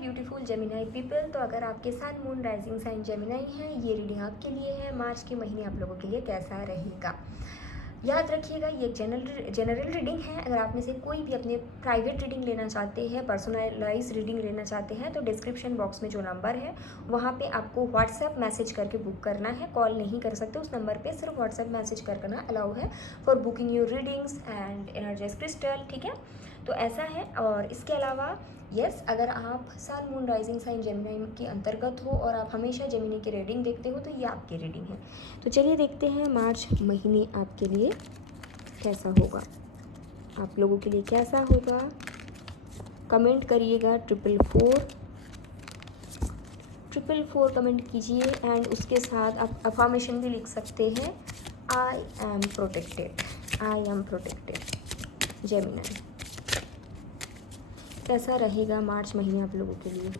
Beautiful Gemini people. तो अगर आपके sun moon rising sign Gemini है, ये रीडिंग आपके लिए है। मार्च के महीने आप लोगों के लिए कैसा रहेगा, याद रखिएगा ये जनरल रीडिंग है। अगर आप में से कोई भी अपने प्राइवेट रीडिंग लेना चाहते हैं, पर्सनलाइज रीडिंग लेना चाहते हैं, तो डिस्क्रिप्शन बॉक्स में जो नंबर है वहाँ पे आपको व्हाट्सएप मैसेज करके बुक करना है। कॉल नहीं कर सकते उस नंबर पे, सिर्फ व्हाट्सएप मैसेज करना अलाउ है for booking your readings and energize crystal, ठीक है। तो ऐसा है। और इसके अलावा यस, अगर आप sun moon rising sign Gemini के अंतर्गत हो और आप हमेशा जेमिनी की रीडिंग देखते हो तो ये आपकी रीडिंग है। तो चलिए देखते हैं मार्च महीने आपके लिए कैसा होगा, आप लोगों के लिए कैसा होगा। कमेंट करिएगा 444 कमेंट कीजिए एंड उसके साथ आप अफर्मेशन भी लिख सकते हैं। I am protected Gemini. कैसा रहेगा मार्च महीने आप लोगों के लिए।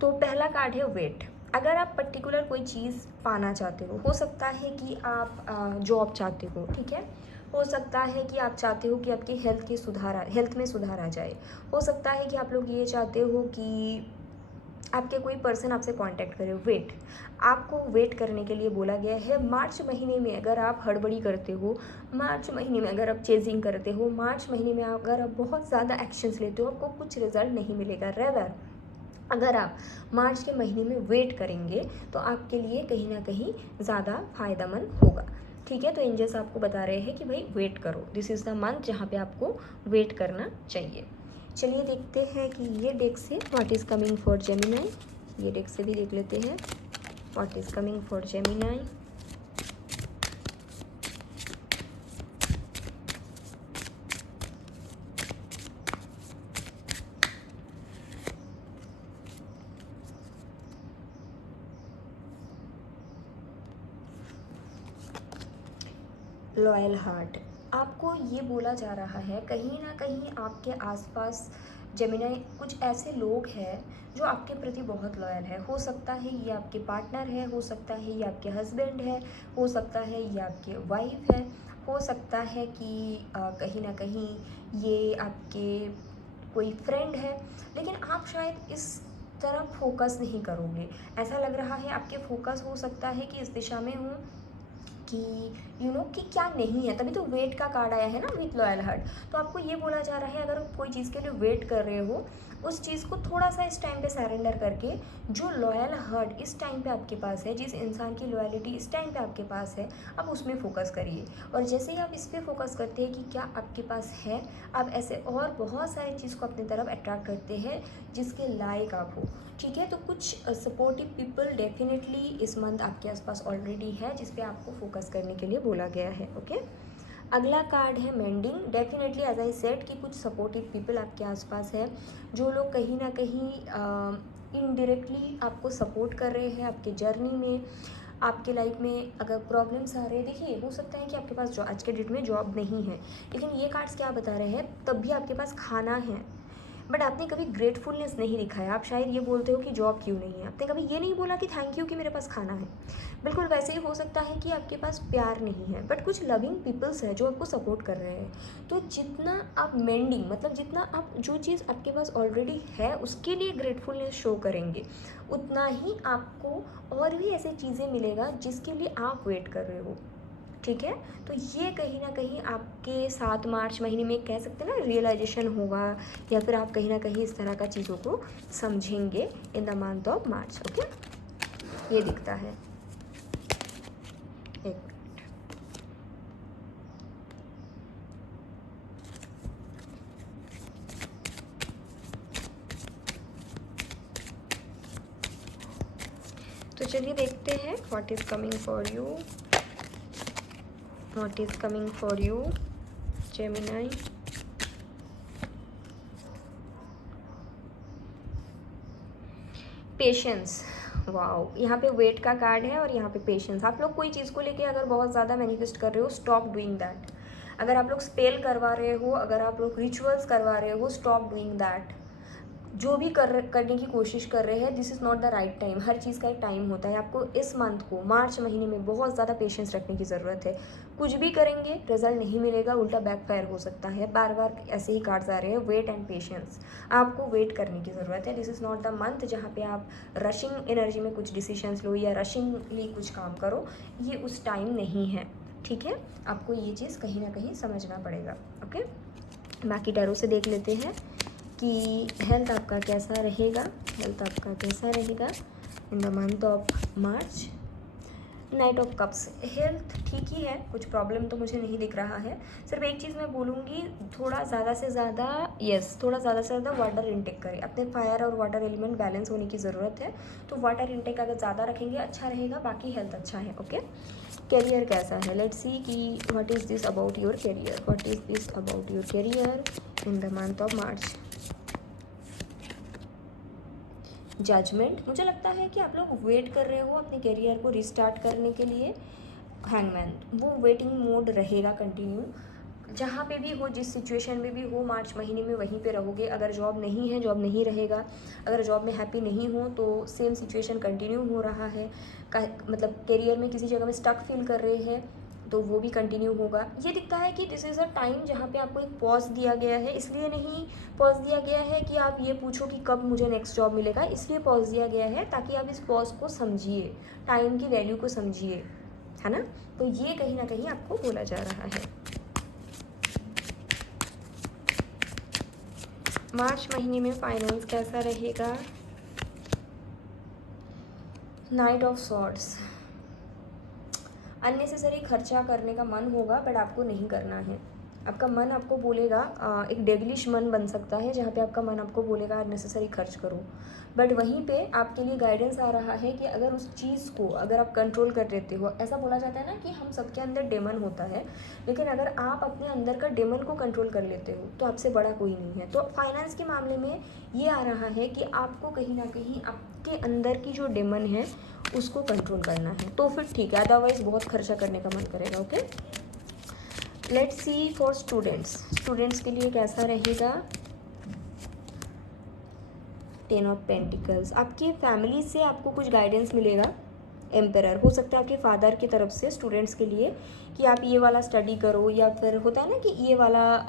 तो पहला कार्ड है वेट। अगर आप पर्टिकुलर कोई चीज़ पाना चाहते हो सकता है कि आप जॉब चाहते हो, ठीक है। हो सकता है कि आप चाहते हो कि आपकी हेल्थ में सुधार आ जाए। हो सकता है कि आप लोग ये चाहते हो कि आपके कोई पर्सन आपसे कांटेक्ट करे। वेट, आपको वेट करने के लिए बोला गया है। मार्च महीने में अगर आप हड़बड़ी करते हो, मार्च महीने में अगर आप चेजिंग करते हो, मार्च महीने में अगर आप बहुत ज़्यादा एक्शंस लेते हो, आपको कुछ रिजल्ट नहीं मिलेगा। रेदर अगर आप मार्च के महीने में वेट करेंगे तो आपके लिए कहीं ना कहीं ज़्यादा फायदेमंद होगा, ठीक है। तो एंजल्स आपको बता रहे हैं कि भाई वेट करो, दिस इज़ द मंथ जहाँ पे आपको वेट करना चाहिए। चलिए देखते हैं कि ये डेक से what is coming for Gemini. ये डेक से भी देख लेते हैं what is coming for Gemini. Loyal heart, आपको ये बोला जा रहा है कहीं ना कहीं आपके आसपास जेमिनाई कुछ ऐसे लोग हैं जो आपके प्रति बहुत लॉयल है। हो सकता है ये आपके पार्टनर है, हो सकता है ये आपके हस्बैंड है, हो सकता है ये आपके वाइफ है, हो सकता है कि कहीं ना कहीं ये आपके कोई फ्रेंड है। लेकिन आप शायद इस तरफ फोकस नहीं करोगे। ऐसा लग रहा है आपके फोकस हो सकता है कि इस दिशा में हो कि कि क्या नहीं है, तभी तो वेट का कार्ड आया है ना, विथ लॉयल हार्ट। तो आपको ये बोला जा रहा है अगर आप कोई चीज़ के लिए वेट कर रहे हो, उस चीज़ को थोड़ा सा इस टाइम पे सरेंडर करके, जो लॉयल हार्ट इस टाइम पे आपके पास है, जिस इंसान की लॉयलिटी इस टाइम पे आपके पास है, आप उसमें फोकस करिए। और जैसे ही आप इस पर फोकस करते हैं कि क्या आपके पास है, आप ऐसे और बहुत सारी चीज़ को अपनी तरफ अट्रैक्ट करते हैं जिसके लायक आप हो, ठीक है। तो कुछ सपोर्टिव पीपल डेफिनेटली इस मंथ आपके आसपास ऑलरेडी है जिस पे आपको फोकस करने के लिए बोला गया है, ओके। अगला कार्ड है mending. Definitely as I said कि कुछ सपोर्टिव पीपल आपके आसपास है जो लोग कहीं ना कहीं इनडायरेक्टली आपको सपोर्ट कर रहे हैं आपके जर्नी में। आपके लाइफ में अगर प्रॉब्लम्स आ रहे हैं, देखिए हो सकता है कि आपके पास आज के डेट में जॉब नहीं है, लेकिन ये कार्ड्स क्या बता रहे हैं, तब भी आपके पास खाना है, बट आपने कभी ग्रेटफुलनेस नहीं दिखाया। आप शायद ये बोलते हो कि जॉब क्यों नहीं है, आपने कभी ये नहीं बोला कि थैंक यू कि मेरे पास खाना है। बिल्कुल वैसे ही हो सकता है कि आपके पास प्यार नहीं है, बट कुछ लविंग पीपल्स है जो आपको सपोर्ट कर रहे हैं। तो जितना आप मेंडिंग, मतलब जितना आप जो चीज़ आपके पास ऑलरेडी है उसके लिए ग्रेटफुलनेस शो करेंगे, उतना ही आपको और भी ऐसे चीज़ें मिलेगा जिसके लिए आप वेट कर रहे हो, ठीक है। तो ये कहीं ना कहीं आपके 7 मार्च महीने में कह सकते हैं ना रियलाइजेशन होगा, या फिर आप कहीं ना कहीं इस तरह का चीज़ों को समझेंगे इन the month of March, okay. ये दिखता है, एक मिनट। तो चलिए देखते हैं what is coming for you, what is coming for you Gemini. Patience, wow, यहाँ पे वेट का कार्ड है और यहाँ पे पेशेंस। आप लोग कोई चीज़ को लेके अगर बहुत ज़्यादा मैनिफेस्ट कर रहे हो, स्टॉप डूइंग दैट। अगर आप लोग स्पेल करवा रहे हो, अगर आप लोग रिचुअल्स करवा रहे हो, स्टॉप डूइंग दैट। जो भी करने की कोशिश कर रहे हैं, this is not the right time. हर चीज़ का एक टाइम होता है। आपको इस मंथ को, मार्च महीने में बहुत ज़्यादा पेशेंस रखने की ज़रूरत है। कुछ भी करेंगे रिजल्ट नहीं मिलेगा, उल्टा बैकफायर हो सकता है। बार बार ऐसे ही कार्ड्स आ रहे हैं, वेट एंड पेशेंस। आपको वेट करने की ज़रूरत है। This is not the month जहाँ पे आप रशिंग एनर्जी में कुछ डिसीजंस लो या रशिंगली कुछ काम करो, ये उस टाइम नहीं है, ठीक है। आपको ये चीज़ कहीं ना कहीं समझना पड़ेगा, ओके। बाकी टैरो से देख लेते हैं कि हेल्थ आपका कैसा रहेगा। हेल्थ आपका कैसा रहेगा इन the month of March. Night of cups, health ठीक ही है, कुछ प्रॉब्लम तो मुझे नहीं दिख रहा है। सिर्फ एक चीज़ मैं बोलूँगी, थोड़ा ज़्यादा से ज़्यादा थोड़ा ज़्यादा से ज़्यादा वाटर इनटेक करें। अपने फायर और वाटर एलिमेंट बैलेंस होने की ज़रूरत है, तो वाटर इनटेक अगर ज़्यादा रखेंगे अच्छा रहेगा। बाकी हेल्थ अच्छा है, ओके। करियर कैसा है, लेट्स सी कि what is this about your career, what is this about your career in the month of March. Judgment, मुझे लगता है कि आप लोग वेट कर रहे हो अपने करियर को रिस्टार्ट करने के लिए। हैंगमैन, वो वेटिंग मोड रहेगा कंटिन्यू। जहाँ पे भी हो, जिस सिचुएशन में भी हो, मार्च महीने में वहीं पे रहोगे। अगर जॉब नहीं है, जॉब नहीं रहेगा। अगर जॉब में हैप्पी नहीं हो तो सेम सिचुएशन कंटिन्यू हो रहा है। मतलब करियर में किसी जगह में स्टक फील कर रहे हैं तो वो भी कंटिन्यू होगा। ये दिखता है कि दिस इज़ अ टाइम जहाँ पे आपको एक पॉज दिया गया है। इसलिए नहीं पॉज दिया गया है कि आप ये पूछो कि कब मुझे नेक्स्ट जॉब मिलेगा, इसलिए पॉज दिया गया है ताकि आप इस पॉज को समझिए, टाइम की वैल्यू को समझिए, है ना। तो ये कहीं ना कहीं आपको बोला जा रहा है। मार्च महीने में फाइनेंस कैसा रहेगा। नाइट ऑफ सॉर्ड्स, अननेसेसरी खर्चा करने का मन होगा बट आपको नहीं करना है। आपका मन आपको बोलेगा, एक डेविलिश मन बन सकता है जहाँ पे आपका मन आपको बोलेगा अननेसेसरी खर्च करो। बट वहीं पे आपके लिए गाइडेंस आ रहा है कि अगर उस चीज़ को अगर आप कंट्रोल कर लेते हो, ऐसा बोला जाता है ना कि हम सबके अंदर डेमन होता है, लेकिन अगर आप अपने अंदर का डेमन को कंट्रोल कर लेते हो तो आपसे बड़ा कोई नहीं है। तो फाइनेंस के मामले में ये आ रहा है कि आपको कहीं ना कहीं आपके अंदर की जो डेमन है उसको कंट्रोल करना है, तो फिर ठीक है। अदरवाइज बहुत खर्चा करने का मन करेगा, okay. Let's see for students के लिए कैसा रहेगा। 10 ऑफ पेंटिकल्स, आपकी फैमिली से आपको कुछ गाइडेंस मिलेगा। एम्पेरर, हो सकता है आपके फादर की तरफ से स्टूडेंट्स के लिए कि आप ये वाला स्टडी करो, या फिर होता है ना कि ये वाला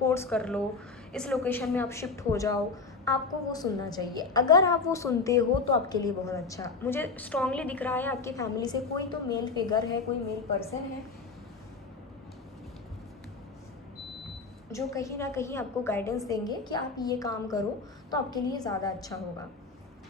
कोर्स कर लो, इस लोकेशन में आप शिफ्ट हो जाओ। आपको वो सुनना चाहिए। अगर आप वो सुनते हो तो आपके लिए बहुत अच्छा। मुझे स्ट्रांगली दिख रहा है आपकी फैमिली से कोई तो मेल फिगर है, कोई मेल पर्सन है जो कहीं ना कहीं आपको गाइडेंस देंगे कि आप ये काम करो तो आपके लिए ज़्यादा अच्छा होगा,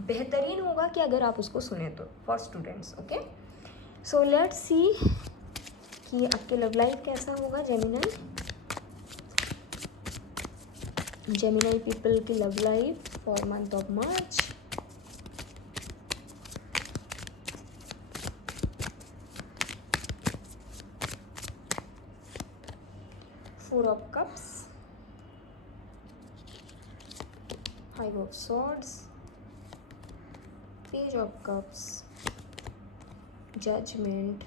बेहतरीन होगा कि अगर आप उसको सुने तो, for students, okay. So let's see कि आपके लव लाइफ कैसा होगा। जेमिनाई पीपल की love life for month of March. Four of cups, five of swords, page of cups, judgement,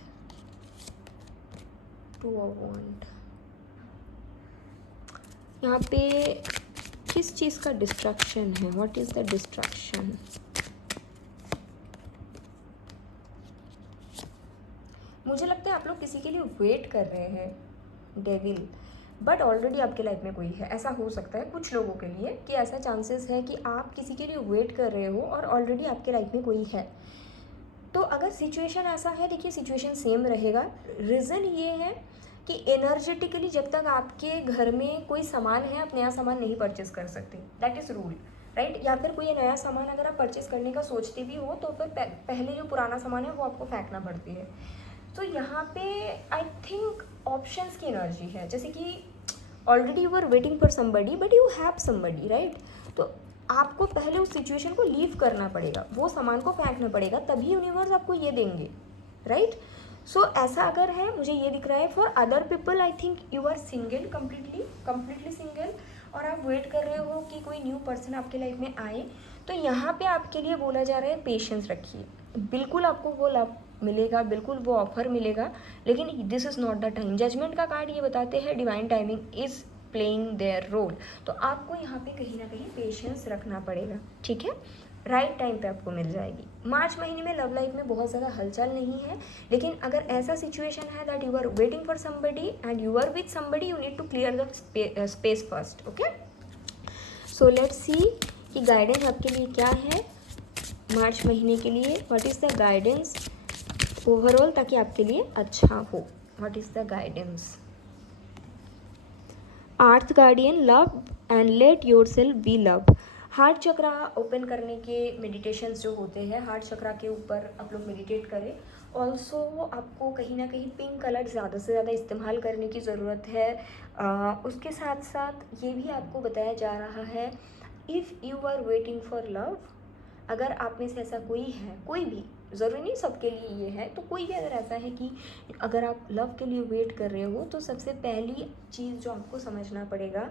two of wand. यहाँ पे किस चीज़ का डिस्ट्रैक्शन है, व्हाट इज़ द डिस्ट्रैक्शन। मुझे लगता है आप लोग किसी के लिए वेट कर रहे हैं, डेविल, बट ऑलरेडी आपके लाइफ में कोई है। ऐसा हो सकता है कुछ लोगों के लिए कि ऐसा चांसेस है कि आप किसी के लिए वेट कर रहे हो और ऑलरेडी आपके लाइफ में कोई है। तो अगर सिचुएशन ऐसा है, देखिए सिचुएशन सेम रहेगा। रीज़न ये है कि एनर्जेटिकली जब तक आपके घर में कोई सामान है, आप नया सामान नहीं परचेस कर सकते, दैट इज़ रूल, राइट। या फिर कोई नया सामान अगर आप परचेस करने का सोचते भी हो तो फिर पहले जो पुराना सामान है वो आपको फेंकना पड़ती है। तो यहाँ पे आई थिंक ऑप्शंस की एनर्जी है, जैसे कि already you are waiting for somebody but you have somebody, right. तो आपको पहले उस सिचुएशन को लीव करना पड़ेगा, वो सामान को फेंकना पड़ेगा, तभी यूनिवर्स आपको ये देंगे, राइट। सो ऐसा अगर है, मुझे ये दिख रहा है। For other people I think you are single, completely single, और आप वेट कर रहे हो कि कोई न्यू पर्सन आपके लाइफ में आए। तो यहाँ पे आपके लिए बोला जा रहा है पेशेंस रखिए, बिल्कुल आपको वो लव मिलेगा, बिल्कुल वो ऑफर मिलेगा, लेकिन this is not the time. Judgment का कार्ड ये बताते हैं divine timing is playing their role. तो आपको यहाँ पे कहीं ना कहीं पेशेंस रखना पड़ेगा, ठीक है। राइट टाइम पे आपको मिल जाएगी। मार्च महीने में लव लाइफ में बहुत ज़्यादा हलचल नहीं है, लेकिन अगर ऐसा सिचुएशन है that you are waiting for somebody and you are with somebody, you need to clear the space first, okay. So let's see कि गाइडेंस आपके लिए क्या है मार्च महीने के लिए। What is the guidance overall, ताकि आपके लिए अच्छा हो। What is the guidance? Earth guardian, love and let your self be love. Heart chakra open करने के मेडिटेशंस जो होते हैं, हार्ट चक्रा के ऊपर आप लोग मेडिटेट करें। ऑल्सो आपको कहीं ना कहीं पिंक कलर ज़्यादा से ज़्यादा इस्तेमाल करने की ज़रूरत है। उसके साथ साथ ये भी आपको बताया जा रहा है, if you are waiting for love, अगर आप में से ऐसा कोई है, कोई भी, ज़रूरी नहीं सबके लिए ये है, तो कोई भी अगर ऐसा है कि अगर आप लव के लिए वेट कर रहे हो, तो सबसे पहली चीज़ जो आपको समझना पड़ेगा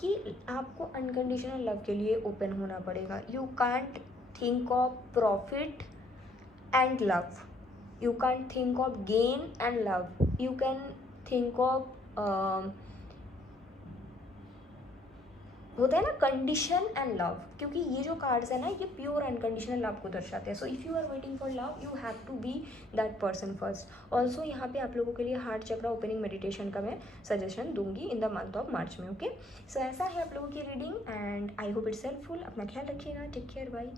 कि आपको अनकंडीशनल लव के लिए ओपन होना पड़ेगा। You can't think of profit and love, you can't think of gain and love, you can think of होता है ना कंडीशन एंड लव, क्योंकि ये जो कार्ड्स है ना, ये प्योर अनकंडीशनल लव को दर्शाते हैं। So if you are waiting for love, you have to be that person first. Also यहाँ पे आप लोगों के लिए हार्ट चक्रा ओपनिंग मेडिटेशन का मैं सजेशन दूंगी इन द मंथ ऑफ मार्च में, ओके। सो ऐसा है आप लोगों की reading and I hope it's helpful. अपना ख्याल रखिएगा, टेक केयर, बाय।